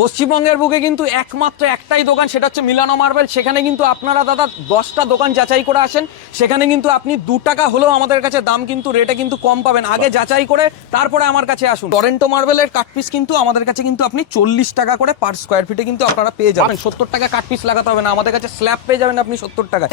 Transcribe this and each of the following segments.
পশ্চিমবঙ্গের বুকে কিন্তু একমাত্র একটাই দোকান, সেটা হচ্ছে মিলানো মার্বেল। সেখানে কিন্তু আপনারা দাদা 10টা দোকান যাচাই করে আসেন, সেখানে কিন্তু আপনি 2 টাকা হলেও আমাদের কাছে দাম কিন্তু রেটে কিন্তু কম পাবেন। আগে যাচাই করে তারপরে আমার কাছে আসুন। টরেন্টো মার্বেলের কাট পিস কিন্তু আমাদের কাছে কিন্তু আপনি 40 টাকা করে পার স্কোয়ার ফিটে কিন্তু আপনারা পেয়ে যাবেন। 70 টাকা কাট পিস লাগাতে হবে না, আমাদের কাছে স্ল্যাব পেয়ে যাবেন আপনি 70 টাকা।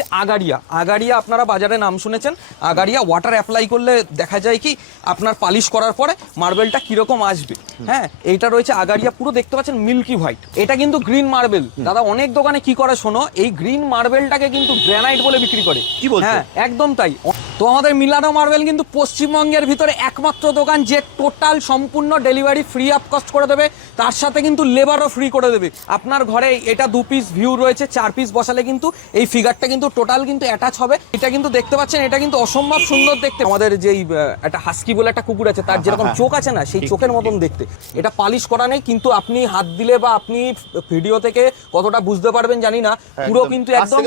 আগাড়িয়া আপনারা বাজারে নাম শুনেছেন। আগাড়িয়া ওয়াটার অ্যাপ্লাই করলে দেখা যায় কি আপনার পালিশ করার পরে মার্বেলটা কিরকম আসবে। হ্যাঁ, এইটা রয়েছে আগাড়িয়া, পুরো দেখতে পাচ্ছেন মিল্কি হোয়াইট। এটা কিন্তু গ্রিন মার্বেল। দাদা অনেক দোকানে কি করে শোনো, এই গ্রিন মার্বেলটাকে কিন্তু গ্রানাইট বলে বিক্রি করে। কি বলছো? হ্যাঁ একদম তাই। তো আমাদের মিলানো মার্বেল কিন্তু পশ্চিমবঙ্গের ভিতরে একমাত্র দোকান যে টোটাল সম্পূর্ণ ডেলিভারি ফ্রি অফ কস্ট করে দেবে, তার সাথে কিন্তু লেবারও ফ্রি করে দেবে। আপনার ঘরে এটা 2 পিস ভিউ রয়েছে, 4 পিস বসালে কিন্তু এই ফিগারটা কিন্তু টোটাল কিন্তু অ্যাটাচ হবে। এটা কিন্তু দেখতে পাচ্ছেন, এটা কিন্তু অসম্ভব সুন্দর দেখতে। আমাদের যেই একটা হাস্কি বলে একটা কুকুর আছে, তার যেরকম চোখ আছে না, সেই চোখের মতন দেখতে। এটা পালিশ করা নেই, কিন্তু আপনি হাত দিলে বা আপনি ভিডিও থেকে কতটা বুঝতে পারবেন জানি না, পুরো কিন্তু একদম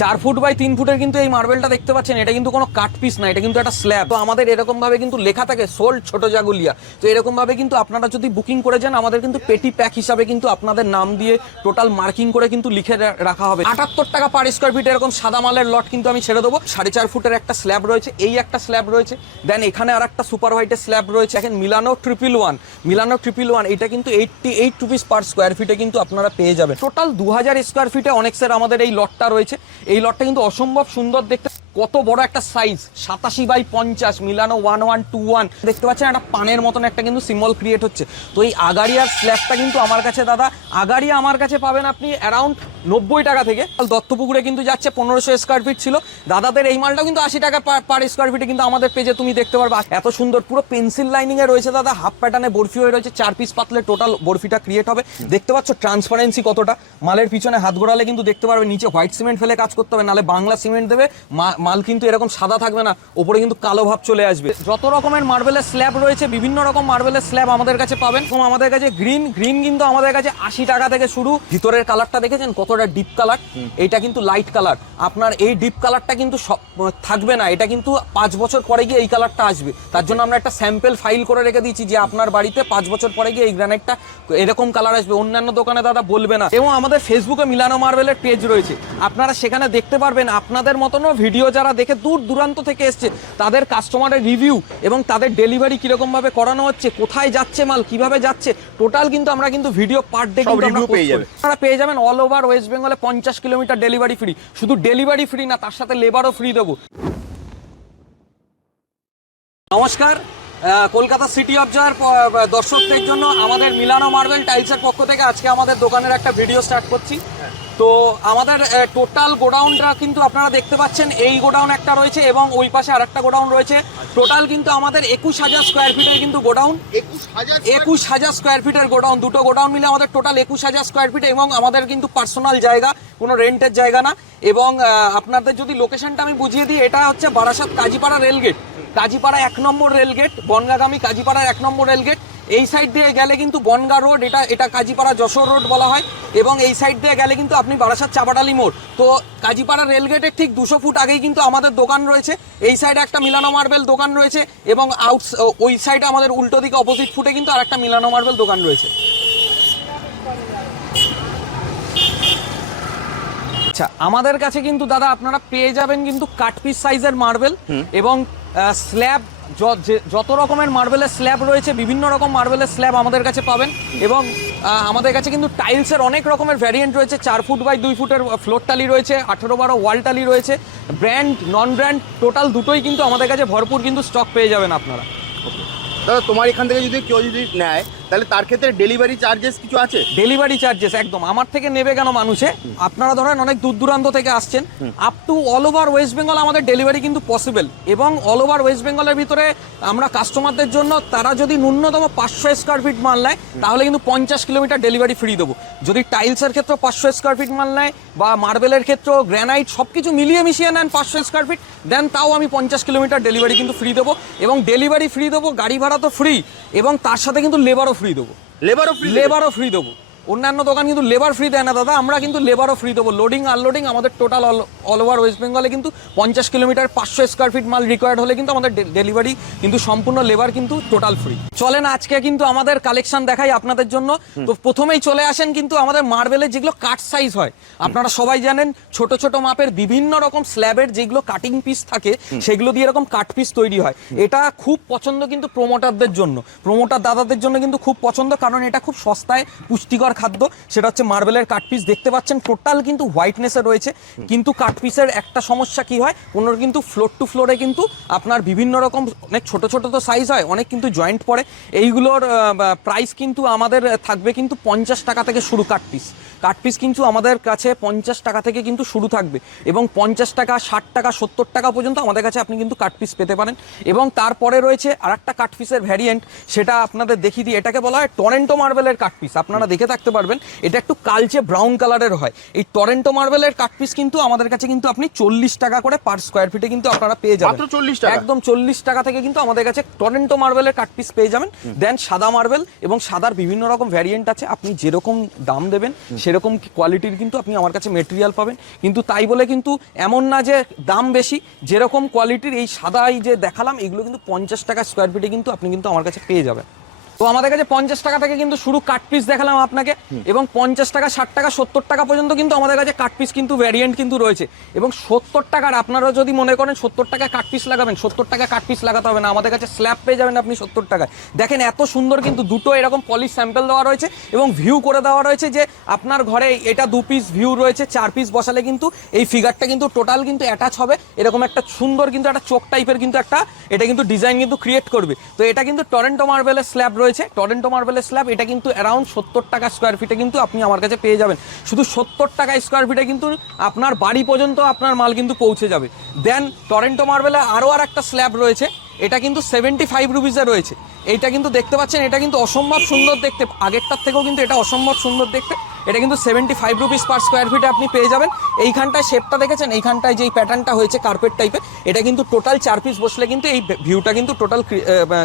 4 ফুট বাই 3 ফুটের কিন্তু এই মার্বেলটা দেখতে পাচ্ছেন। এটা কিন্তু কোনো কাট পিস না, এটা কিন্তু একটা স্ল্যাব। তো আমাদের এরকম ভাবে কিন্তু লেখা থাকে সোল্ড ছোট জাগুলিয়া। তো এরকম ভাবে কিন্তু আপনারা যদি বুকিং করে যান, আমাদের কিন্তু পেটি প্যাক হিসাবে কিন্তু আপনাদের নাম দিয়ে টোটাল মার্কিং করে কিন্তু লিখে রাখা হবে। 78 টাকা পার স্কোয়ার ফিট এরকম সাদা মালের লট কিন্তু আমি ছেড়ে দেবো। 4.5 ফুটের একটা স্ল্যাব রয়েছে, এই একটা স্ল্যাব রয়েছে, দেন এখানে আর একটা সুপার হোয়াইটের স্ল্যাব রয়েছে। এখন মিলানো 111 এটা কিন্তু 88 রুপিস পার স্কোয়ার ফিটে কিন্তু আপনারা পেয়ে যাবেন। টোটাল 2000 স্কোয়ার ফিটে অনেক্সের আমাদের এই লটটা রয়েছে। এই লটটা কিন্তু অসম্ভব সুন্দর দেখতে। কত বড় একটা সাইজ, 87 বাই 50 মিলানো 1121 দেখতে পাচ্ছেন। একটা পানের মতন একটা কিন্তু সিম্বল ক্রিয়েট হচ্ছে। তো এই আগাড়িয়ার স্ল্যাবটা কিন্তু আমার কাছে দাদা, আগাড়িয়া আমার কাছে পাবেন আপনি অ্যারাউন্ড 90 টাকা থেকে। দত্তপুকুরে কিন্তু যাচ্ছে 1500 স্কোয়ার ফিট ছিল। দাদাদের এই মালটাও কিন্তু 80 টাকা পার স্কোয়ার ফিটে কিন্তু আমাদের পেজে তুমি দেখতে পারবে। এত সুন্দর পুরো পেন্সিল লাইনিং এ রয়েছে দাদা, হাফ প্যাটার্নে বরফি হয়ে রয়েছে। 4 পিস পাতলে টোটাল বরফিটা ক্রিয়েট হবে। দেখতে পাচ্ছ ট্রান্সপারেন্সি কতটা, মালের পিছনে হাত ঘোরালে কিন্তু দেখতে পারবে নিচে হোয়াইট সিমেন্ট ফেলে কাজ করতে হবে, নাহলে বাংলা সিমেন্ট দেবে। মাল কিন্তু এরকম সাদা থাকবে না, ওপরে কিন্তু কালো ভাব চলে আসবে। যত রকমের মার্বেলের স্ল্যাব রয়েছে, বিভিন্ন রকম মার্বেলের স্ল্যাব আমাদের কাছে পাবেন। আমাদের কাছে গ্রিন কিন্তু আমাদের কাছে 80 টাকা থেকে শুরু। ভিতরের কালারটা দেখেছেন কতটা ডিপ কালার, এটা কিন্তু লাইট কালার। আপনার এই ডিপ কালারটা কিন্তু থাকবে না, এটা কিন্তু 5 বছর পরে গিয়ে এই কালারটা আসবে। তার জন্য আমরা একটা স্যাম্পল ফাইল করে রেখে দিয়েছি যে আপনার বাড়িতে 5 বছর পরে গিয়ে এই গ্রানাইটটা এরকম কালার আসবে। অন্যান্য দোকানে দাদা বলবে না। এবং আমাদের ফেসবুকে মিলানো মার্বেলের পেজ রয়েছে, আপনারা সেখানে দেখতে পারবেন আপনাদের মতনও ভিডিও যারা দেখে দূর দূরান্ত থেকে এসছে, তাদের কাস্টমারের রিভিউ এবং তাদের ডেলিভারি কিরকম ভাবে করানো হচ্ছে, কোথায় যাচ্ছে মাল, কিভাবে যাচ্ছে, টোটাল কিন্তু আমরা কিন্তু ভিডিও পার ডে কিন্তু আপনারা পেয়ে যাবেন। অল ওভার ওয়েস্ট বেঙ্গলে 50 কিলোমিটার ডেলিভারি ফ্রি। শুধু ডেলিভারি ফ্রি না, তার সাথে লেবারও ফ্রি দেবো। নমস্কার, কলকাতা সিটি অবজার দর্শকদের জন্য আমাদের মিলানো মার্বেল টাইলসের পক্ষ থেকে আজকে আমাদের দোকানের একটা ভিডিও স্টার্ট করছি। তো আমাদের টোটাল গোডাউনটা কিন্তু আপনারা দেখতে পাচ্ছেন, এই গোডাউন একটা রয়েছে এবং ওই পাশে আরেকটা গোডাউন রয়েছে। টোটাল কিন্তু আমাদের 21,000 স্কোয়ার ফিটের কিন্তু গোডাউন, 21,000 স্কোয়ার ফিটের গোডাউন। দুটো গোডাউন মিলে আমাদের টোটাল 21,000 স্কোয়ার ফিট এবং আমাদের কিন্তু পার্সোনাল জায়গা, কোনো রেন্টের জায়গা না। এবং আপনাদের যদি লোকেশনটা আমি বুঝিয়ে দিই, এটা হচ্ছে বারাসাত কাজীপাড়া রেলগেট, কাজীপাড়া 1 নম্বর রেলগেট, বনগাগামী কাজীপাড়ার 1 নম্বর রেলগেট। এই সাইড দিয়ে গেলে কিন্তু বনগা রোড, এটা কাজীপাড়া যশোর রোড বলা হয়। এবং এই সাইড দিয়ে গেলে কিন্তু আপনি বারাসাত চাপাডালি মোড়। তো কাজীপাড়া রেলগেটের ঠিক 200 ফুট আগেই কিন্তু আমাদের দোকান রয়েছে। এই সাইডে একটা মিলানো মার্বেল দোকান রয়েছে এবং ওই সাইডে আমাদের উল্টো দিকে অপোজিট ফুটে কিন্তু আর একটা মিলানো মার্বেল দোকান রয়েছে। আচ্ছা, আমাদের কাছে কিন্তু দাদা আপনারা পেয়ে যাবেন কিন্তু কাট পিস সাইজের মার্বেল এবং স্ল্যাব, যত রকমের মার্বেলের স্ল্যাব রয়েছে, বিভিন্ন রকম মার্বেলের স্ল্যাব আমাদের কাছে পাবেন। এবং আমাদের কাছে কিন্তু টাইলসের অনেক রকমের ভ্যারিয়েন্ট রয়েছে। 4 ফুট বাই 2 ফুটের ফ্লোর টালি রয়েছে, 18-12 ওয়াল টালি রয়েছে। ব্র্যান্ড নন ব্র্যান্ড টোটাল দুটোই কিন্তু আমাদের কাছে ভরপুর কিন্তু স্টক পেয়ে যাবেন আপনারা। দাদা তোমার এখান থেকে যদি কেউ যদি নেয়, তাহলে তার ক্ষেত্রে ডেলিভারি চার্জেস কিছু আছে? ডেলিভারি চার্জেস একদম আমার থেকে নেবে কেন মানুষে, আপনারা ধরেন অনেক দূর দূরান্ত থেকে আসছেন, up to all over West Bengal আমাদের ডেলিভারি কিন্তু পসিবল। এবং অল ওভার ওয়েস্ট বেঙ্গলের ভিতরে আমরা কাস্টমারদের জন্য, তারা যদি ন্যূনতম 500 স্কোয়ার ফিট মাল নেয়, তাহলে কিন্তু 50 কিলোমিটার ডেলিভারি ফ্রি দেবো। যদি টাইলসের ক্ষেত্রে 500 স্কোয়ার ফিট মাল নেয়, বা মার্বেলের ক্ষেত্রেও গ্রানাইট সব কিছু মিলিয়ে মিশিয়ে নেন 500 স্কোয়ার ফিট, দেন তাও আমি 50 কিলোমিটার ডেলিভারি কিন্তু ফ্রি দেবো। এবং ডেলিভারি ফ্রি দেবো, গাড়ি ভাড়া তো ফ্রি, এবং তার সাথে কিন্তু লেবারও ফ্রি দেবো। লেবারও ফ্রি দেবো। অন্যান্য দোকান কিন্তু লেবার ফ্রি দেয় না দাদা, আমরা কিন্তু লেবারও ফ্রি দেবো। লোডিং আনলোডিং আমাদের টোটাল অল ওভার ওয়েস্ট বেঙ্গলে কিন্তু 50 কিলোমিটার 500 স্কোয়ার ফিট মাল রিকোয়ার্ড হলে কিন্তু আমাদের ডেলিভারি কিন্তু সম্পূর্ণ লেবার কিন্তু টোটাল ফ্রি। চলেন আজকে কিন্তু আমাদের কালেকশন দেখাই আপনাদের জন্য। তো প্রথমেই চলে আসেন কিন্তু আমাদের মার্বেলের যেগুলো কাট সাইজ হয়, আপনারা সবাই জানেন ছোট ছোট মাপের বিভিন্ন রকম স্ল্যাবের যেগুলো কাটিং পিস থাকে সেগুলো দিয়ে এরকম কাট পিস তৈরি হয়। এটা খুব পছন্দ কিন্তু প্রোমোটারদের জন্য, প্রোমোটার দাদাদের জন্য কিন্তু খুব পছন্দ, কারণ এটা খুব সস্তায় পুষ্টিকর খাদ্য। সেটা হচ্ছে মার্বেলের কাট পিস। দেখতে পাচ্ছেন টোটাল কিন্তু হোয়াইটনেসে রয়েছে, কিন্তু কাট পিসের একটা সমস্যা কি হয়, কোনো কিন্তু ফ্লোর টু ফ্লোরে কিন্তু আপনার বিভিন্ন রকম অনেক ছোট ছোট তো সাইজ হয়, অনেক কিন্তু জয়েন্ট পড়ে। এইগুলোর প্রাইস কিন্তু আমাদের থাকবে কিন্তু 50 টাকা থেকে শুরু। কাট পিস কিন্তু আমাদের কাছে 50 টাকা থেকে কিন্তু শুরু থাকবে, এবং 50 টাকা 60 টাকা 70 টাকা পর্যন্ত আমাদের কাছে আপনি কিন্তু কাট পিস পেতে পারেন। এবং তারপরে রয়েছে আর একটা কাট পিসের ভ্যারিয়েন্ট, সেটা আপনাদের দেখিয়ে দিই। এটাকে বলা হয় টরেন্টো মার্বেলের কাট পিস। আপনারা দেখে থাকতে পারবেন, এটা একটু কালচে ব্রাউন কালারের হয়। এই টরেন্টো মার্বেলের কাট পিস কিন্তু আমাদের কাছে কিন্তু আপনি 40 টাকা করে পার স্কোয়ার ফিটে কিন্তু আপনারা পেয়ে যাবেন। মাত্র 40 টাকা, একদম 40 টাকা থেকে কিন্তু আমাদের কাছে টরেন্টো মার্বেলের কাট পিস পেয়ে যাবেন। দেন সাদা মার্বেল, এবং সাদার বিভিন্ন রকম ভ্যারিয়েন্ট আছে, আপনি যেরকম দাম দেবেন সেরকম কোয়ালিটির কিন্তু আপনি আমার কাছে মেটেরিয়াল পাবেন। কিন্তু তাই বলে কিন্তু এমন না যে দাম বেশি, যেরকম কোয়ালিটির এই সাদাই যে দেখালাম এগুলো কিন্তু 50 টাকা স্কোয়ার ফিটে কিন্তু আপনি কিন্তু আমার কাছে পেয়ে যাবেন। তো আমাদের কাছে 50 টাকা থেকে কিন্তু শুরু কাট পিস দেখালাম আপনাকে, এবং 50 টাকা 60 টাকা 70 টাকা পর্যন্ত কিন্তু আমাদের কাছে কাট পিস কিন্তু ভ্যারিয়েন্ট কিন্তু রয়েছে। এবং 70 টাকার আপনারা যদি মনে করেন 70 টাকা কাট পিস লাগাবেন, 70 টাকা কাট পিস লাগাতে হবে না, আমাদের কাছে স্ল্যাব পেয়ে যাবেন আপনি 70 টাকায়। দেখেন এত সুন্দর কিন্তু দুটো এরকম পলিশ স্যাম্পল দেওয়া রয়েছে, এবং ভিউ করে দেওয়া রয়েছে যে আপনার ঘরে এটা 2 পিস ভিউ রয়েছে, 4 পিস বসালে কিন্তু এই ফিগারটা কিন্তু টোটাল কিন্তু অ্যাটাচ হবে। এরকম একটা সুন্দর কিন্তু একটা চোখ টাইপের কিন্তু একটা এটা কিন্তু ডিজাইন কিন্তু ক্রিয়েট করবে। তো এটা কিন্তু টরেন্টো মার্বেলের স্ল্যাব রয়েছে, টরেন্টো মার্বেলের স্ল্যাব। এটা কিন্তু অ্যারাউন্ড 70 টাকা স্কোয়ার ফিটে কিন্তু আপনি আমার কাছে পেয়ে যাবেন। শুধু 70 টাকা স্কোয়ার ফিটে কিন্তু আপনার বাড়ি পর্যন্ত আপনার মাল কিন্তু পৌঁছে যাবে। দেন টরেন্টো মার্বেলের আরও আর একটা স্ল্যাব রয়েছে, এটা কিন্তু 75 রুপিসে রয়েছে। এইটা কিন্তু দেখতে পাচ্ছেন, এটা কিন্তু অসম্ভব সুন্দর দেখতে, আগেরটার থেকেও কিন্তু এটা অসম্ভব সুন্দর দেখতে। এটা কিন্তু 75 রুপিস পার স্কোয়ার ফিটে আপনি পেয়ে যাবেন। এইখানটায় শেপটা দেখেছেন, এইখানটায় যেই প্যাটার্নটা হয়েছে কার্পেট টাইপের, এটা কিন্তু টোটাল 4 পিস বসলে কিন্তু এই ভিউটা কিন্তু টোটাল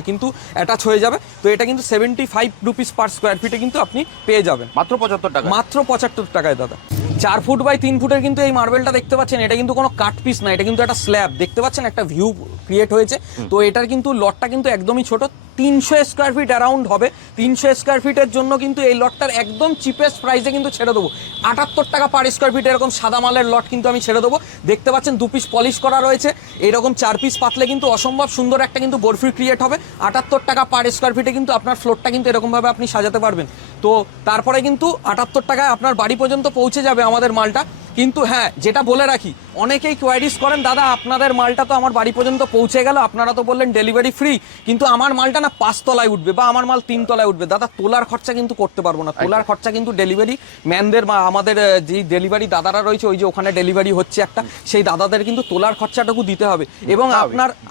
কিন্তু অ্যাটাচ হয়ে যাবে। তো এটা কিন্তু 75 রুপিস পার স্কোয়ার ফিটে কিন্তু আপনি পেয়ে যাবেন মাত্র 75 টাকা, মাত্র 75 টাকায় দাদা। 4 ফুট বাই 3 ফুটের কিন্তু এই মার্বেলটা দেখতে পাচ্ছেন, এটা কিন্তু কোনো কাট পিস না, এটা কিন্তু একটা স্ল্যাব। দেখতে পাচ্ছেন একটা ভিউ ক্রিয়েট হয়েছে। তো এটার কিন্তু লটটা কিন্তু একদমই ছোট, 300 স্কোয়ার ফিট অ্যারাউন্ড হবে। 300 স্কোয়ার ফিটের জন্য কিন্তু এই লটটার একদম চিপেস্ট প্রাইসে কিন্তু ছেড়ে দেবো 78 টাকা পার স্কোয়ার ফিট। এরকম সাদা মালের লট কিন্তু আমি ছেড়ে দেবো। দেখতে পাচ্ছেন 2 পিস পলিশ করা রয়েছে, এরকম 4 পিস পাতলে কিন্তু অসম্ভব সুন্দর একটা কিন্তু বরফি ক্রিয়েট হবে। 78 টাকা পার স্কোয়ার ফিটে কিন্তু আপনার ফ্লোরটা কিন্তু এরকমভাবে আপনি সাজাতে পারবেন। তো তারপরে কিন্তু 78 টাকায় আপনার বাড়ি পর্যন্ত পৌঁছে যাবে আমাদের মালটা। কিন্তু হ্যাঁ, যেটা বলে রাখি, অনেকেই কোয়ারিজ করেন, দাদা আপনাদের মালটা তো আমার বাড়ি পর্যন্ত পৌঁছে গেল, আপনারা তো বললেন ডেলিভারি ফ্রি, কিন্তু আমার মালটা না 5 তলায় উঠবে বা আমার মাল 3 তলায় উঠবে। দাদা তোলার খরচা কিন্তু করতে পারবো না, তোলার খরচা কিন্তু ডেলিভারি ম্যানদের বা আমাদের যেই ডেলিভারি দাদারা রয়েছে, ওই যে ওখানে ডেলিভারি হচ্ছে একটা, সেই দাদাদের কিন্তু তোলার খরচাটুকু দিতে হবে। এবং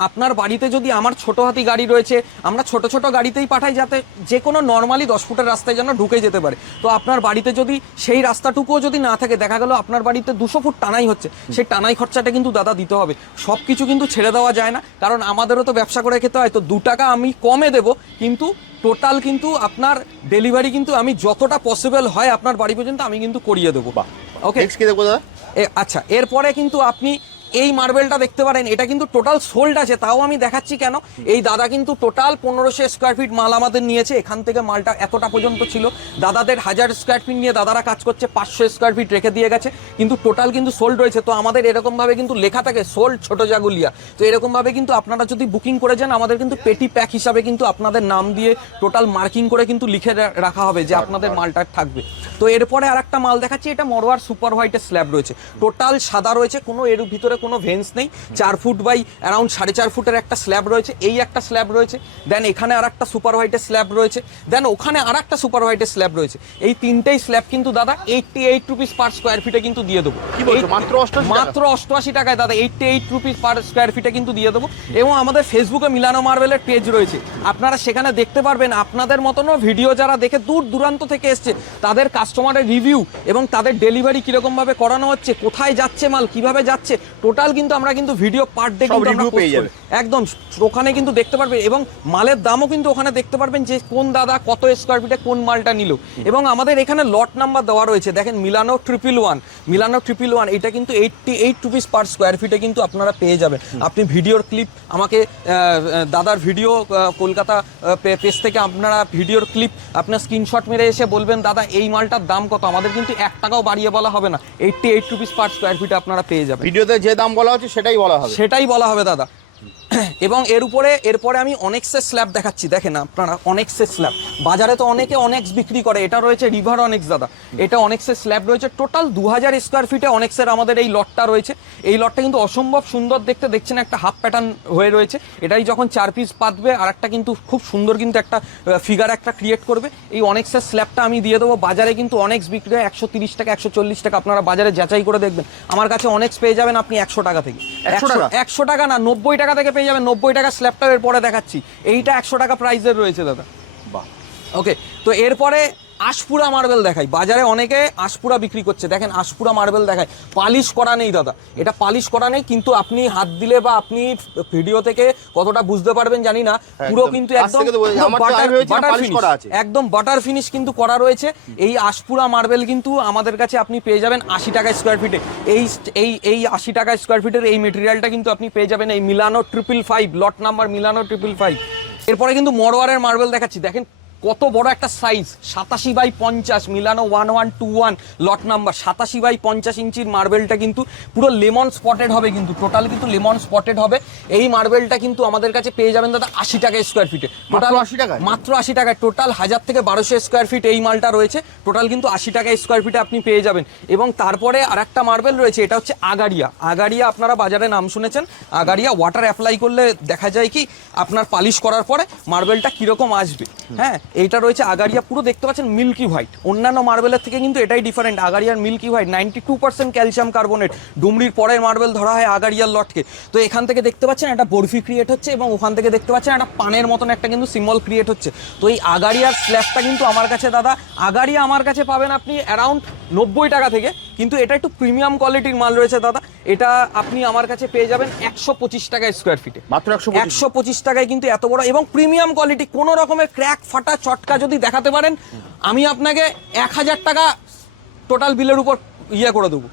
আপনার বাড়িতে যদি আমার ছোট হাতি গাড়ি রয়েছে, আমরা ছোট ছোট গাড়িতেই পাঠাই, যাতে যে কোনো নর্মালি 10 ফুটের রাস্তায় যেন ঢুকে যেতে পারে। তো আপনার বাড়িতে যদি সেই রাস্তাটুকুও যদি না থাকে, দেখা গেল আপনার বাড়িতে 200 ফুট টানাই হচ্ছে, সেই টানাই খরচাটা কিন্তু দাদা দিতে হবে। সব কিছু কিন্তু ছেড়ে দেওয়া যায় না, কারণ আমাদেরও তো ব্যবসা করে খেতে হয়। তো 2 টাকা আমি কমে দেবো, কিন্তু টোটাল কিন্তু আপনার ডেলিভারি কিন্তু আমি যতটা পসিবল হয় আপনার বাড়ি পর্যন্ত আমি কিন্তু করিয়ে দেবো। ওকে, আচ্ছা, এরপরে কিন্তু আপনি এই মার্বেলটা দেখতে পারেন, এটা কিন্তু টোটাল সোল্ড আছে, তাও আমি দেখাচ্ছি কেন। এই দাদা কিন্তু টোটাল 1500 স্কোয়ার ফিট মাল আমাদের নিয়েছে, এখান থেকে মালটা এতটা পর্যন্ত ছিল। দাদাদের 1000 স্কোয়ার ফিট নিয়ে দাদারা কাজ করছে, 500 স্কোয়ার ফিট রেখে দিয়ে গেছে, কিন্তু টোটাল কিন্তু সোল্ড রয়েছে। তো আমাদের এরকমভাবে কিন্তু লেখা থাকে সোল্ড ছোট জাগুলিয়া। তো এরকমভাবে কিন্তু আপনারা যদি বুকিং করে যান, আমাদের কিন্তু পেটি প্যাক হিসাবে কিন্তু আপনাদের নাম দিয়ে টোটাল মার্কিং করে কিন্তু লিখে রাখা হবে যে আপনাদের মালটা থাকবে। তো এরপরে আর একটা মাল দেখাচ্ছি, এটা মরোয়ার সুপার হোয়াইটের স্ল্যাব রয়েছে, টোটাল সাদা রয়েছে, কোনো এর ভিতরে কোনো ভেন্স নেই। 4 ফুট বাই অ্যারাউন্ড 4.5 ফুটের একটা স্ল্যাব রয়েছে, এই একটা স্ল্যাব রয়েছে, দেন এখানে আর একটা সুপার হোয়াইটের স্ল্যাব রয়েছে, দেন ওখানে আর একটা সুপার হোয়াইটের স্ল্যাব রয়েছে। এই তিনটেই স্ল্যাব কিন্তু দাদা 88 রুপিস পার স্কোয়ার ফিটে কিন্তু দিয়ে দেবো। মাত্র 88 টাকায় দাদা 88 রুপিস পার স্কোয়ার ফিটে কিন্তু দিয়ে দেবো। এবং আমাদের ফেসবুকে মিলানো মার্বেলের পেজ রয়েছে, আপনারা সেখানে দেখতে পারবেন আপনাদের মতনও ভিডিও যারা দেখে দূর দূরান্ত থেকে এসছে, তাদের কাস্টমারের রিভিউ এবং তাদের ডেলিভারি কীরকমভাবে করানো হচ্ছে, কোথায় যাচ্ছে মাল, কিভাবে যাচ্ছে, টোটাল কিন্তু আমরা কিন্তু ভিডিও পার ডে সব কিন্তু আমরা review পেয়ে post যাবে। করি। একদম ওখানে কিন্তু দেখতে পারবে এবং মালের দামও কিন্তু ওখানে দেখতে পারবেন যে কোন দাদা কত স্কোয়ার ফিটে কোন মালটা নিল। এবং আমাদের এখানে লট নাম্বার দেওয়া রয়েছে, দেখেন মিলানো 111 এটা কিন্তু 88 রুপিস পার স্কোয়ার ফিটে কিন্তু আপনারা পেয়ে যাবেন। আপনি ভিডিওর ক্লিপ আমাকে দাদার ভিডিও কলকাতা পেজ থেকে আপনারা ভিডিওর ক্লিপ আপনার স্ক্রিনশট মেরে এসে বলবেন দাদা এই মালটার দাম কত, আমাদের কিন্তু 1 টাকাও বাড়িয়ে বলা হবে না, 88 রুপিস পার স্কোয়ার ফিটে আপনারা পেয়ে যাবেন। ভিডিওতে যে দাম বলা হচ্ছে সেটাই বলা হবে, সেটাই বলা হবে দাদা। এবং এরপরে আমি অনেক্সের স্ল্যাব দেখাচ্ছি, দেখেন আপনারা অনেক্সের স্ল্যাব, বাজারে তো অনেকে অনেক্স বিক্রি করে, এটা রয়েছে রিভার অনেক্স দাদা, এটা অনেক্সের স্ল্যাব রয়েছে টোটাল 2000 স্কোয়ার ফিটে অনেক্সের আমাদের এই লটটা রয়েছে। এই লটটা কিন্তু অসম্ভব সুন্দর দেখতে, দেখছেন একটা হাফ প্যাটার্ন হয়ে রয়েছে, এটাই যখন 4 পিস পাতবে আর একটা কিন্তু খুব সুন্দর কিন্তু একটা ফিগার একটা ক্রিয়েট করবে। এই অনেক্সের স্ল্যাবটা আমি দিয়ে দেবো, বাজারে কিন্তু অনেক্স বিক্রি হয় 130 টাকা 140 টাকা, আপনারা বাজারে যাচাই করে দেখবেন। আমার কাছে অনেক্স পেয়ে যাবেন আপনি 100 টাকা থেকে, 100 টাকা না 90 টাকা থেকে পেয়ে যাবেন। 90 টাকা স্ল্যাবটা এরপরে দেখাচ্ছি, এইটা 100 টাকা প্রাইসের রয়েছে দাদা। বাহ, ওকে, তো এরপরে আশপুরা মার্বেল দেখাই, বাজারে অনেকে আশপুরা বিক্রি করছে, দেখেন আশপুরা মার্বেল দেখায়, পালিশ করা নেই দাদা, এটা পালিশ করা নেই, কিন্তু আপনি হাত দিলে বা আপনি ভিডিও থেকে কতটা বুঝতে পারবেন জানি না, পুরো কিন্তু একদম একদম বাটার ফিনিশ কিন্তু করা রয়েছে। এই আশপুরা মার্বেল কিন্তু আমাদের কাছে আপনি পেয়ে যাবেন 80 টাকা স্কোয়ার ফিটে। এই 80 টাকা স্কোয়ার ফিটের এই মেটেরিয়ালটা কিন্তু আপনি পেয়ে যাবেন এই মিলানো 555 লট নাম্বার মিলানো 555। এরপরে কিন্তু মরওয়ারের মার্বেল দেখাচ্ছি, দেখেন কত বড় একটা সাইজ, 87x50 মিলানো 1121 লট নাম্বার, 87x50 ইঞ্চির মার্বেলটা কিন্তু পুরো লেমন স্পটেড হবে, কিন্তু টোটাল কিন্তু লেমন স্পটেড হবে। এই মার্বেলটা কিন্তু আমাদের কাছে পেয়ে যাবেন দাদা 80 টাকা স্কোয়ার ফিটে, টোটাল 80 টাকা, মাত্র 80 টাকায়, টোটাল 1000 থেকে 1200 স্কোয়ার ফিট এই মালটা রয়েছে, টোটাল কিন্তু 80 টাকা স্কোয়ার ফিটে আপনি পেয়ে যাবেন। এবং তারপরে আরেকটা মার্বেল রয়েছে, এটা হচ্ছে আগারিয়া, আপনারা বাজারে নাম শুনেছেন, আগারিয়া ওয়াটার অ্যাপ্লাই করলে দেখা যায় কি আপনার পালিশ করার পরে মার্বেলটা কিরকম আসবে। হ্যাঁ, এইটা রয়েছে আগারিয়া, পুরো দেখতে পাচ্ছেন মিল্কি হোয়াইট, অন্যান্য মার্বেলের থেকে কিন্তু এটাই ডিফারেন্ট, আগারিয়ার মিল্কি হোয়াইট 92% ক্যালসিয়াম কার্বনেট, ডুমরির পরের মার্বেল ধরা হয় আগারিয়ার লটকে। তো এখান থেকে দেখতে পাচ্ছেন একটা বরফি ক্রিয়েট হচ্ছে এবং ওখান থেকে দেখতে পাচ্ছেন একটা পানের মতন একটা কিন্তু সিম্বল ক্রিয়েট হচ্ছে। তো এই আগারিয়ার স্ল্যাবটা কিন্তু আমার কাছে দাদা, আগারিয়া আমার কাছে পাবেন আপনি অ্যারাউন্ড 90 টাকা থেকে, কিন্তু এটা একটু প্রিমিয়াম কোয়ালিটির মাল রয়েছে দাদা, এটা আপনি আমার কাছে পেয়ে যাবেন 125 টাকা স্কোয়ার ফিটে, মাত্র 125 টাকায় কিন্তু এত বড় এবং প্রিমিয়াম কোয়ালিটি, কোনো রকমের ক্র্যাক ফাটা চটকা যদি দেখাতে পারেন আমি আপনাকে 1000 টাকা টোটাল বিলের উপর ইয়ে করে দেবো।